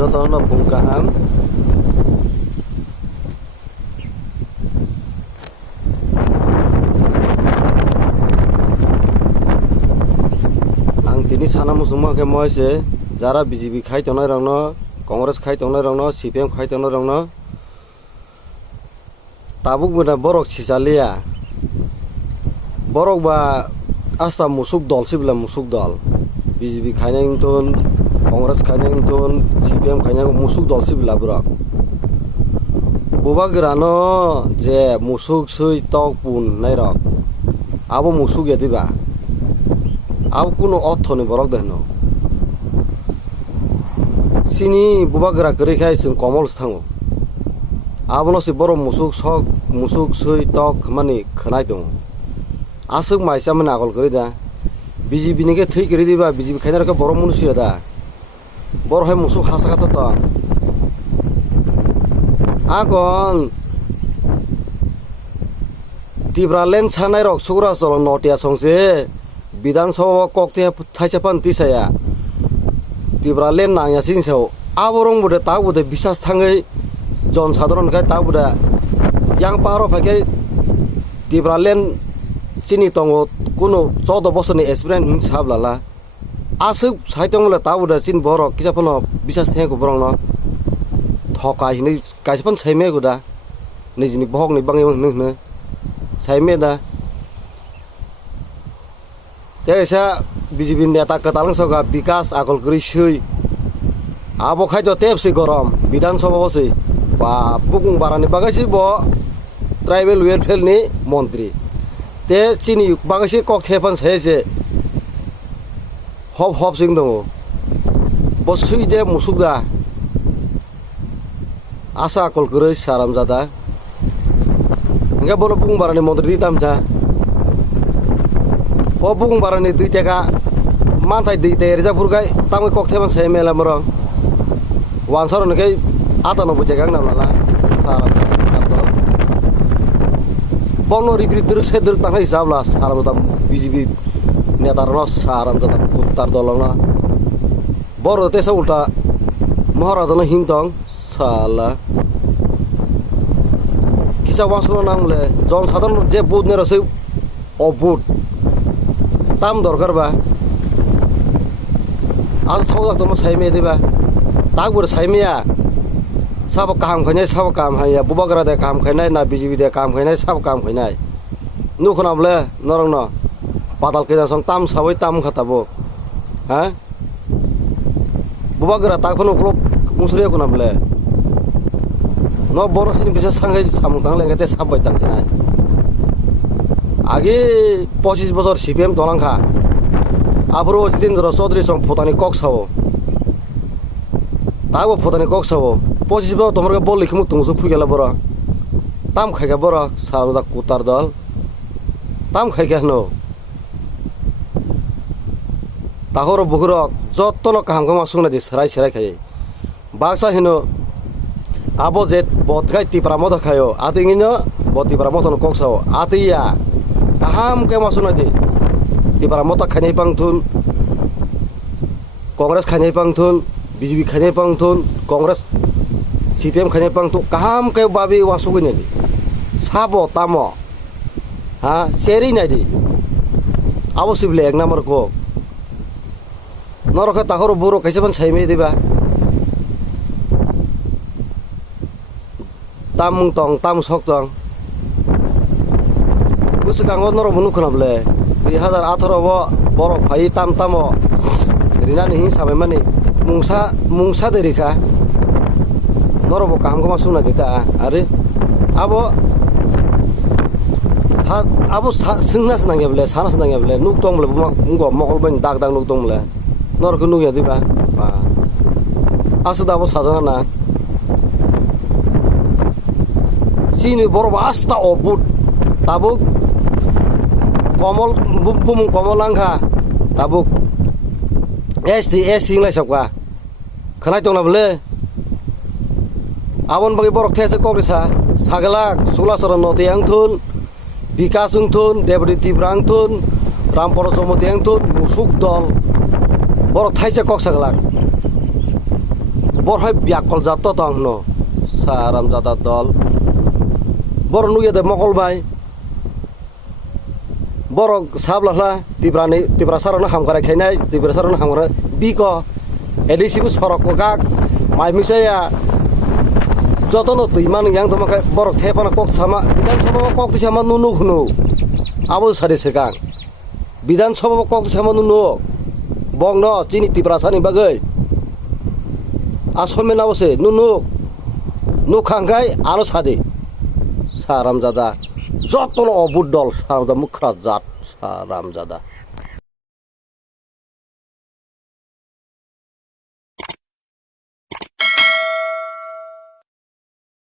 jotono bungkaham ang tini sana musuma ke moise jara BJP khai tonai rangno Congress khai tonai rangno CPM khai tonai rangno tabuk buna borok sisalia borok ba asta musuk dol sibla musuk dol BJP khai ton Congress khai ton CPM khai musuk dol sibla borok boba grano je musuk sui tok pun nai rok abo musuk ya diba abo kuno othoni borok dehno sini boba gra kri khai sing komol sthango abono si borok musuk sok musuk sui tok mani khnai dong asuk maisa man agol kri da BJP ni ke thik kri diba BJP khai ka borok munusia da bor hai musuk hasa kata to agon tibralen sanai rok sugura solo notia songse বিধানসভা kokte thaisapan tisaya tibralen nangya sinsau aborong bude ta bude bisas thangai jon sadharon kai ta bude yang paro phake tibralen chini tongo kuno 14 বছরনি experience sablala asuk saitongla ta bude chin borok kisapono bisas theko borongno thokai ni kaisapan saime guda nijini bohok ni bangi ne saime da Desa BJP neta ketalang soga bikas akol krisui abo khaito tepsi gorom বিধানসভা bose ba bukung barani bagasi bo tribal welfare ni মন্ত্রী te chini bagasi kok thepan sese hop sing dongo bo sui de musuga asa akol kroi saram jada enga bolo bukung barani মন্ত্রী tamja o bukung barani dui teka mantai dui te reja purgai tamai kok theban sai mela morong wansar ne kai ata no buje gang na la sara ato bono ripri dur se dur tangai sabla saram tam BJP netar no saram ta uttar dolona boro te sa ulta maharaja no hingtong sala kisa wansno namle jon sadharon je bud ne rase o bud tam দরকার বা আজ থৌক তো সাইমে দিবা তাকবুর সাইমিয়া সব কাম খাইনাই সব কাম হাইয়া বুবাগরা দে কাম খাইনাই না BJP দে কাম খাইনাই সব কাম খাইনাই নুখনাবলে নরং ন পাতাল কেজা সং তাম সাবই তাম খাতাবো হ্যাঁ বুবাগরা তাকফনো ক্লক মুসরিয়া কোনাবলে ন বড় সিনি বিশেষ সাঙ্গাই সামুতাং লেঙ্গাতে সাববাই তাংছিনাই আগে 25 বছর CPM দলাংখা আবরো জিতেন্দ্র চৌধুরী সং ফোতানি কক সাবো তাগো ফোতানি কক সাবো 25 বছর তোমারকে বল লিখমু তুমসু ফুগেলা বড় তাম খাইগা বড় সারদা কুতার দল তাম খাইগা নো তাহর বুকুরক যতন কাহামকামা সুংনা দি সরাই সরাই খাই বাক্সা হিনো আবো যে বদখাই টিপরা মদ খায়ো আতিঙিনো বতিপরা মতন cock সাবো Atia kaham ke masuna di para mota khanai pangthun Congress khanai pangthun BJP khanai pangthun Congress CPM khanai pangthun kaham ke babi wasugine di sabo tamo ha seri nai di abo sible ek number ko norokha tahoro buro kaisaban saime diba tam tong tam sok tong Sekarang orang orang menukar boleh. 2018 bo borok pai tam tamo. Rina nih sampai mana? Mungsa dari kah? Noro bo kaham kau masuk nanti ta. Are, abo sengnas nangya boleh, sanas nangya boleh. Nuk tong boleh, mungko mokol ben dag nuk tong boleh. Noro kau nuk ya tiba. Asal abo sadana na. Sini borok asta obut tabuk. Komol bum komolangka tabuk SDS singlai sabka khanai tongna bole abon bagi borok these kokrisa sagala sulasara noti angthun বিকাশ উংথুন দেবরি তিব্রাংথুন রামপর চমতি আংথুন মুসুক দল বড় থাইছে কক্সাগলাক বড় বিয়াকল জাত তং ন serum জাদার দল বড় নুয়ে দে মকল ভাই বড় সাবলাহলা তিব্রা সারানো হামগারা খাইনাই তিব্রা সারানো হামগারা বিক এডিসিবু সরক কাক মাই মিসাইয়া যতন তুই মান ইয়াং তোমাকে বড় থেপানা কক সামা বিধানসভা কক সামা নুনু হুনু আবু সারি সেকাং বিধানসভা কক সামা নুনু বং ন চিনি তিব্রা সানি বাগৈ আসল মেনা বসে নুনু নুখাঙ্গাই আলো সাদে সারাম জাদা যতন অবুট দল সারাম মুখরা জাত সারাম জাদা